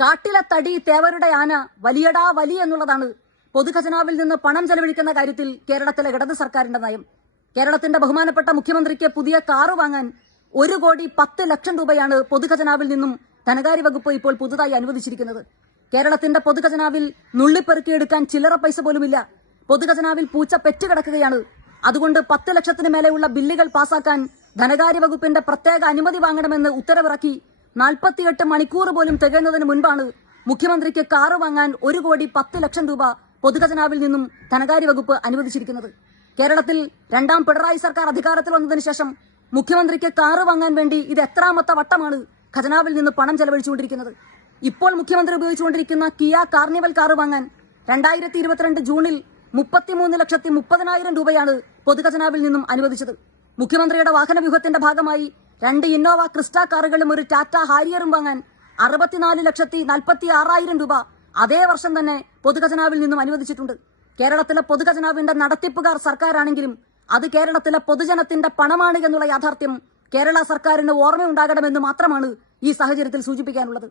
കാട്ടിലെ തടി തേവരുടെ ആന വലിയടാ വലി എന്നുള്ളതാണ്. പൊതുഖജനാവിൽ നിന്ന് പണം ചെലവഴിക്കുന്ന കാര്യത്തിൽ കേരളത്തിലെ ഇടത് സർക്കാരിന്റെ നയം. കേരളത്തിന്റെ ബഹുമാനപ്പെട്ട മുഖ്യമന്ത്രിക്ക് പുതിയ കാറ് വാങ്ങാൻ ഒരു കോടി പത്ത് ലക്ഷം രൂപയാണ് പൊതുഖജനാവിൽ നിന്നും ധനകാര്യ വകുപ്പ് ഇപ്പോൾ പുതുതായി അനുവദിച്ചിരിക്കുന്നത്. കേരളത്തിന്റെ പൊതുഖജനാവിൽ നുള്ളിപ്പെറുക്കിയെടുക്കാൻ ചില്ലറ പൈസ പോലുമില്ല. പൊതുഖജനാവിൽ പൂച്ച പെറ്റുകിടക്കുകയാണ് അതുകൊണ്ട് പത്ത് ലക്ഷത്തിന് മേലെയുള്ള ബില്ലുകൾ പാസാക്കാൻ ധനകാര്യ വകുപ്പിന്റെ പ്രത്യേക അനുമതി വാങ്ങണമെന്ന് ഉത്തരവിറക്കി നാൽപ്പത്തിയെട്ട് മണിക്കൂർ പോലും തികയുന്നതിന് മുൻപാണ് മുഖ്യമന്ത്രിക്ക് കാറ് വാങ്ങാൻ ഒരു കോടി പത്ത് ലക്ഷം രൂപ പൊതുഖജനാവിൽ നിന്നും ധനകാര്യ വകുപ്പ് അനുവദിച്ചിരിക്കുന്നത്. കേരളത്തിൽ രണ്ടാം പിണറായി സർക്കാർ അധികാരത്തിൽ വന്നതിന് ശേഷം മുഖ്യമന്ത്രിക്ക് കാറ് വാങ്ങാൻ വേണ്ടി ഇത് എത്രാമത്തെ വട്ടമാണ് ഖജനാവിൽ നിന്ന് പണം ചെലവഴിച്ചുകൊണ്ടിരിക്കുന്നത്. ഇപ്പോൾ മുഖ്യമന്ത്രി ഉപയോഗിച്ചുകൊണ്ടിരിക്കുന്ന കിയ കാർണിവൽ കാറ് വാങ്ങാൻ രണ്ടായിരത്തി ഇരുപത്തിരണ്ട് ജൂണിൽ മുപ്പത്തിമൂന്ന് ലക്ഷത്തി മുപ്പതിനായിരം രൂപയാണ് പൊതുഖജനാവിൽ നിന്നും അനുവദിച്ചത്. മുഖ്യമന്ത്രിയുടെ വാഹന വ്യൂഹത്തിന്റെ ഭാഗമായി രണ്ട് ഇന്നോവ ക്രിസ്റ്റ കാറുകളും ഒരു ടാറ്റ ഹാരിയറും വാങ്ങാൻ അറുപത്തിനാല് ലക്ഷത്തി നാൽപ്പത്തി ആറായിരം രൂപ അതേ വർഷം തന്നെ പൊതുഖജനാവിൽ നിന്നും അനുവദിച്ചിട്ടുണ്ട്. കേരളത്തിലെ പൊതുഖജനാവിന്റെ നടത്തിപ്പുകാർ സർക്കാരാണെങ്കിലും അത് കേരളത്തിലെ പൊതുജനത്തിന്റെ പണമാണ് എന്നുള്ള യാഥാർത്ഥ്യം കേരള സർക്കാരിന് ഓർമ്മയുണ്ടാകണമെന്ന് മാത്രമാണ് ഈ സാഹചര്യത്തിൽ സൂചിപ്പിക്കാനുള്ളത്.